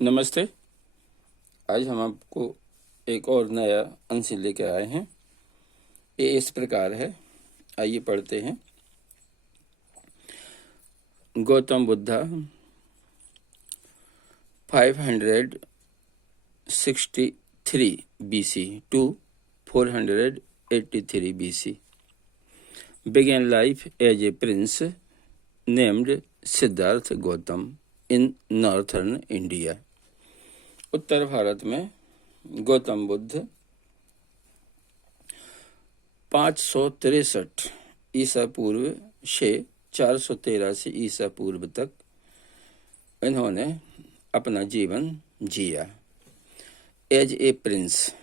नमस्ते। आज हम आपको एक और नया अंश लेके आए हैं। ये इस प्रकार है, आइए पढ़ते हैं। Gautam Buddha 563 BC to 483 BC began life as a prince named Siddharth Gautam in northern India। उत्तर भारत में गौतम बुद्ध 563 ईसा पूर्व से 483 ईसा पूर्व तक इन्होंने अपना जीवन जिया। एज ए प्रिंस,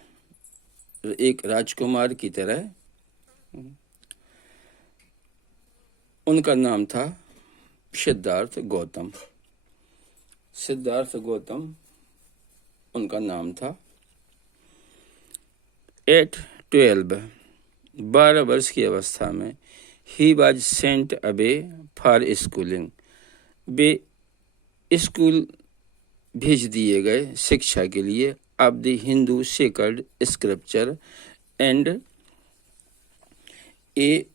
एक राजकुमार की तरह। उनका नाम था सिद्धार्थ गौतम। सिद्धार्थ गौतम उनका नाम था। 12 वर्ष की अवस्था में ही was sent away for schooling. वे स्कूल भेज दिए गए शिक्षा के लिए of the Hindu sacred scripture and a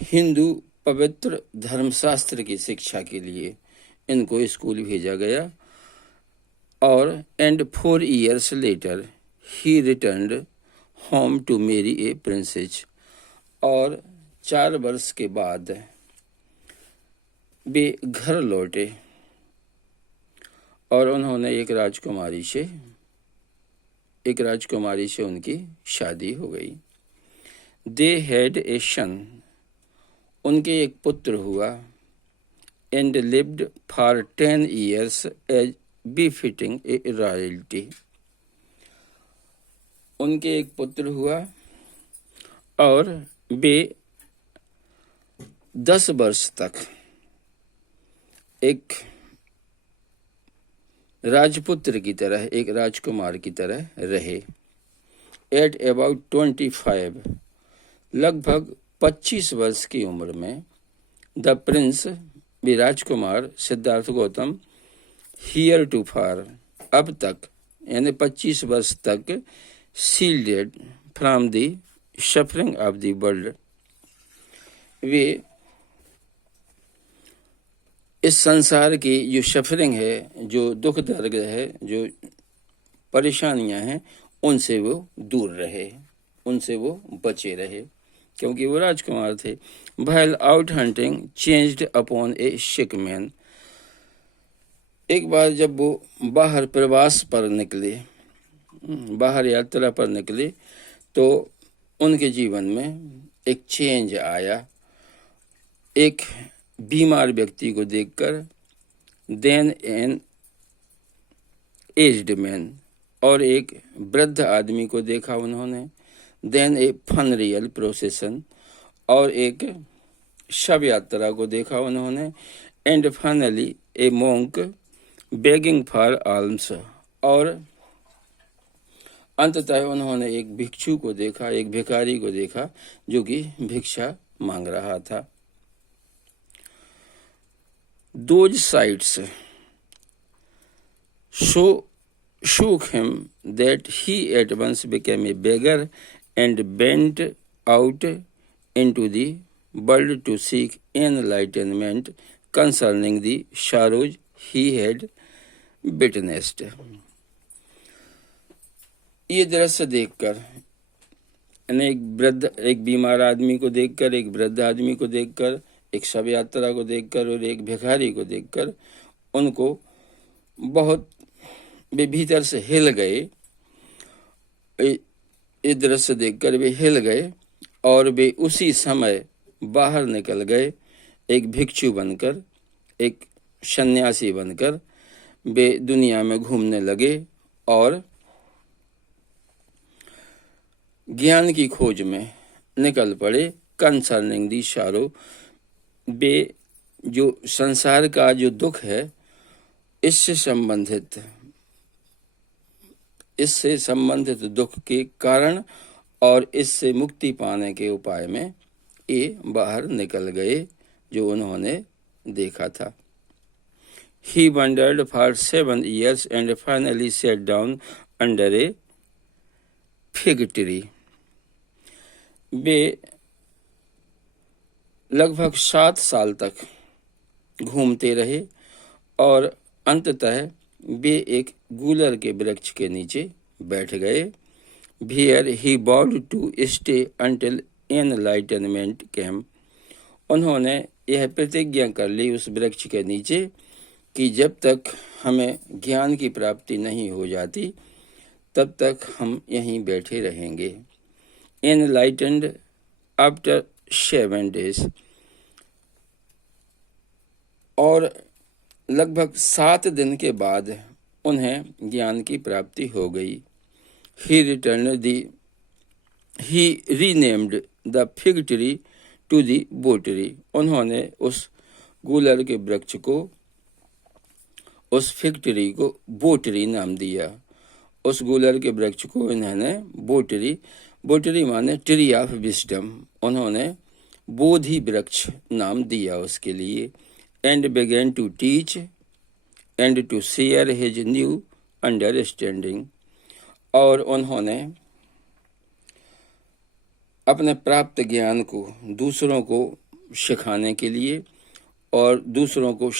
Hindu पवित्र धर्मशास्त्र की शिक्षा के लिए इनको स्कूल भेजा गया। और एंड 4 years लेटर ही returned home to marry a princess. और 4 वर्ष के बाद वे घर लौटे और उन्होंने एक राजकुमारी से उनकी शादी हो गई। दे हैड ए सन, उनके एक पुत्र हुआ। And lived for 10 years as befitting a royalty. उनके एक पुत्र हुआ और वे 10 वर्ष तक एक राजपुत्र की तरह, एक राजकुमार की तरह रहे। एट अबाउट 25, लगभग 25 वर्ष की उम्र में द प्रिंस, भी राजकुमार Siddhartha Gautam, here to far, अब तक यानी 25 वर्ष तक, shielded from the suffering of the world, वे इस संसार की जो सफरिंग है, जो दुख दर्द है, जो परेशानियां हैं, उनसे वो दूर रहे, उनसे वो बचे रहे, क्योंकि वो राजकुमार थे। While out hunting chanced upon a sick man. एक बार जब वो बाहर प्रवास पर निकले, बाहर यात्रा पर निकले, तो उनके जीवन में एक चेंज आया। एक बीमार व्यक्ति को देखकर, देन एन एज्ड मैन, और एक वृद्ध आदमी को देखा उन्होंने। देन ए फनरियल प्रोसेशन, और एक शव यात्रा को देखा उन्होंने। And finally a monk begging for alms, और अंततः उन्होंने एक भिक्षु को देखा, एक भिखारी को देखा जो कि भिक्षा मांग रहा था। Those sights shook him that he at once became a beggar and went out into the world to seek enlightenment concerning the sorrows he had witnessed। ये दृश्य देखकर, एक बीमार आदमी को देखकर, एक वृद्ध आदमी को देखकर, एक शव यात्रा को देखकर और एक भिखारी को देखकर उनको बहुत, वे भीतर से हिल गए। ये दृश्य देखकर वे हिल गए और वे उसी समय बाहर निकल गए, एक भिक्षु बनकर, एक सन्यासी बनकर वे दुनिया में घूमने लगे और ज्ञान की खोज में निकल पड़े। कंसर्निंग दी शारो, वे जो संसार का जो दुख है, इससे संबंधित दुख के कारण और इससे मुक्ति पाने के उपाय में ये बाहर निकल गए जो उन्होंने देखा था। He wandered for 7 years and finally sat down under a fig tree. वे लगभग 7 साल तक घूमते रहे और अंततः वे एक गूलर के वृक्ष के नीचे बैठ गए. Here he vowed to stay until enlightenment came. उन्होंने यह प्रतिज्ञा कर ली उस वृक्ष के नीचे कि जब तक हमें ज्ञान की प्राप्ति नहीं हो जाती तब तक हम यहीं बैठे रहेंगे. Enlightened after 7 days. और लगभग 7 दिन के बाद उन्हें ज्ञान की प्राप्ति हो गई. He renamed the fig tree to the bo tree. उन्होंने उस गूलर के वृक्ष को, उस फिग ट्री को बो ट्री नाम दिया. उस गूलर के वृक्ष को इन्होंने बो ट्री माने ट्री ऑफ विजडम, उन्होंने बोधि वृक्ष नाम दिया उसके लिए. And began to teach and to share his new understanding. और उन्होंने अपने प्राप्त ज्ञान को दूसरों को सिखाने के लिए और दूसरों को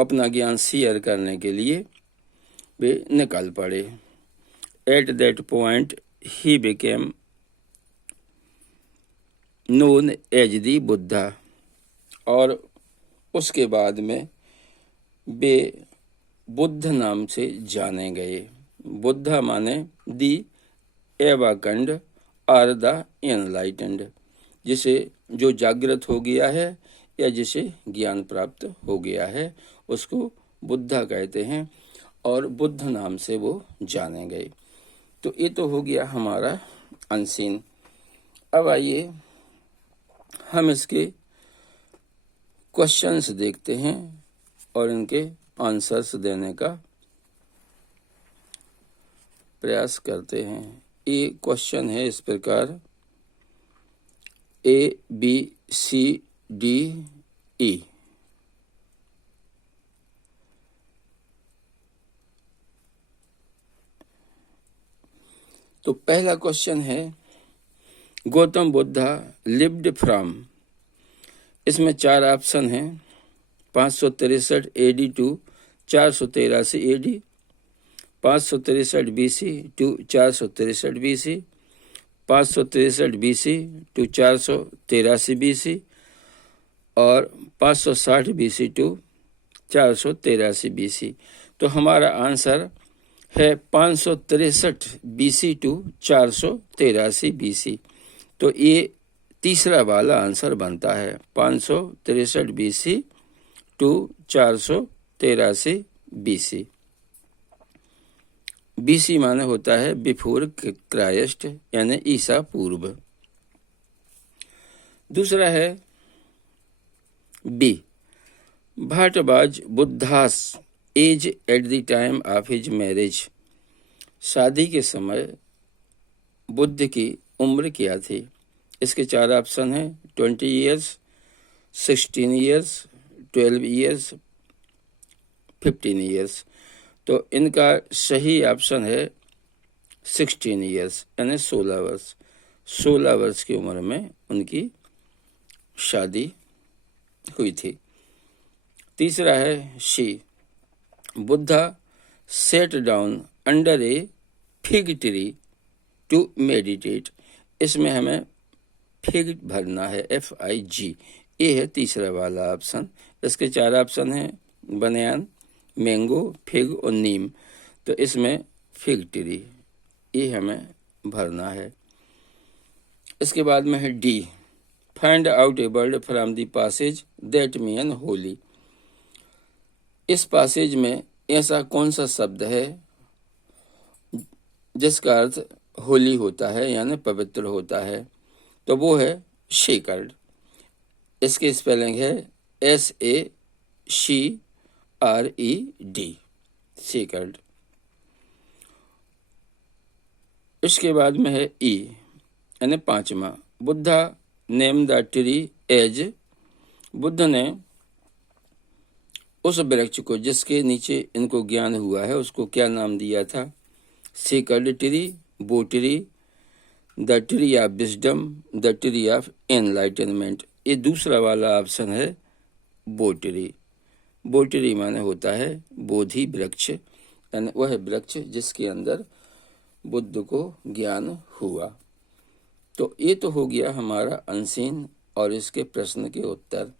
अपना ज्ञान शेयर करने के लिए वे निकल पड़े. At that point he became known as the Buddha. और उसके बाद में वे बुद्ध नाम से जाने गए. बुद्धा माने दी एवाकंड और द एनलाइटेंड, जिसे जो जागृत हो गया है या जिसे ज्ञान प्राप्त हो गया है उसको बुद्धा कहते हैं और बुद्ध नाम से वो जाने गए. तो ये तो हो गया हमारा अनसीन. अब आइए हम इसके क्वेश्चंस देखते हैं और इनके आंसर्स देने का प्रयास करते हैं. ये क्वेश्चन है इस प्रकार: A, B, C, D, E. तो पहला क्वेश्चन है गौतम बुद्धा लिव्ड फ्रॉम. इसमें 4 ऑप्शन हैं: 563 AD two 483 AD, 563 BC two 463 BC, 563 BC two 483 BC और 560 BC टू 483 BC. तो हमारा आंसर है 563 BC टू 483 BC. तो ये तीसरा वाला आंसर बनता है. 563 BC टू 483 BC. BC माने होता है बिफोर क्राइस्ट, यानी ईसा पूर्व. दूसरा है बी. भाटबाज Buddha's as at the time of his marriage. शादी के समय बुद्ध की उम्र क्या थी? इसके 4 ऑप्शन हैं: 20 years, 16 years, 12 years, 15 years. तो इनका सही ऑप्शन है 16 years, यानी 16 वर्ष. 16 वर्ष की उम्र में उनकी शादी हुई थी. तीसरा है C. Buddha sat down under a fig tree to meditate. इसमें हमें फिग भरना है, FIG. ये है तीसरा वाला ऑप्शन. इसके 4 ऑप्शन हैं: बनियान, मैंगो, फिग और नीम. तो इसमें फिग ट्री ये हमें भरना है. इसके बाद में है D. Find out a word from the passage that mean Holi. इस पैसेज में ऐसा कौन सा शब्द है जिसका अर्थ होली होता है, यानी पवित्र होता है? तो वो है शेकर्ड. इसकी स्पेलिंग है SACRED, शेकर्ड. इसके बाद में है E, यानी 5वां. Buddha name the tree as. Buddha ने उस वृक्ष को जिसके नीचे इनको ज्ञान हुआ है उसको क्या नाम दिया था? सेक्रेड ट्री, बो tree, the tree of wisdom, the tree of enlightenment. ये दूसरा वाला ऑप्शन है बो ट्री। बो ट्री माने होता है बोधि वृक्ष, यानी वह वृक्ष जिसके अंदर बुद्ध को ज्ञान हुआ। तो ये तो हो गया हमारा अनसीन और इसके प्रश्न के उत्तर।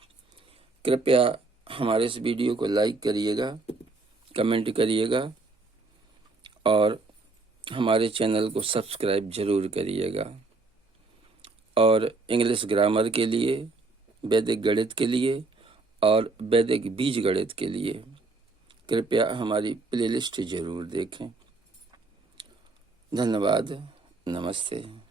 कृपया हमारे इस वीडियो को लाइक करिएगा, कमेंट करिएगा और हमारे चैनल को सब्सक्राइब जरूर करिएगा। और इंग्लिश ग्रामर के लिए, वैदिक गणित के लिए और वैदिक बीज गणित के लिए कृपया हमारी प्लेलिस्ट जरूर देखें। धन्यवाद। नमस्ते।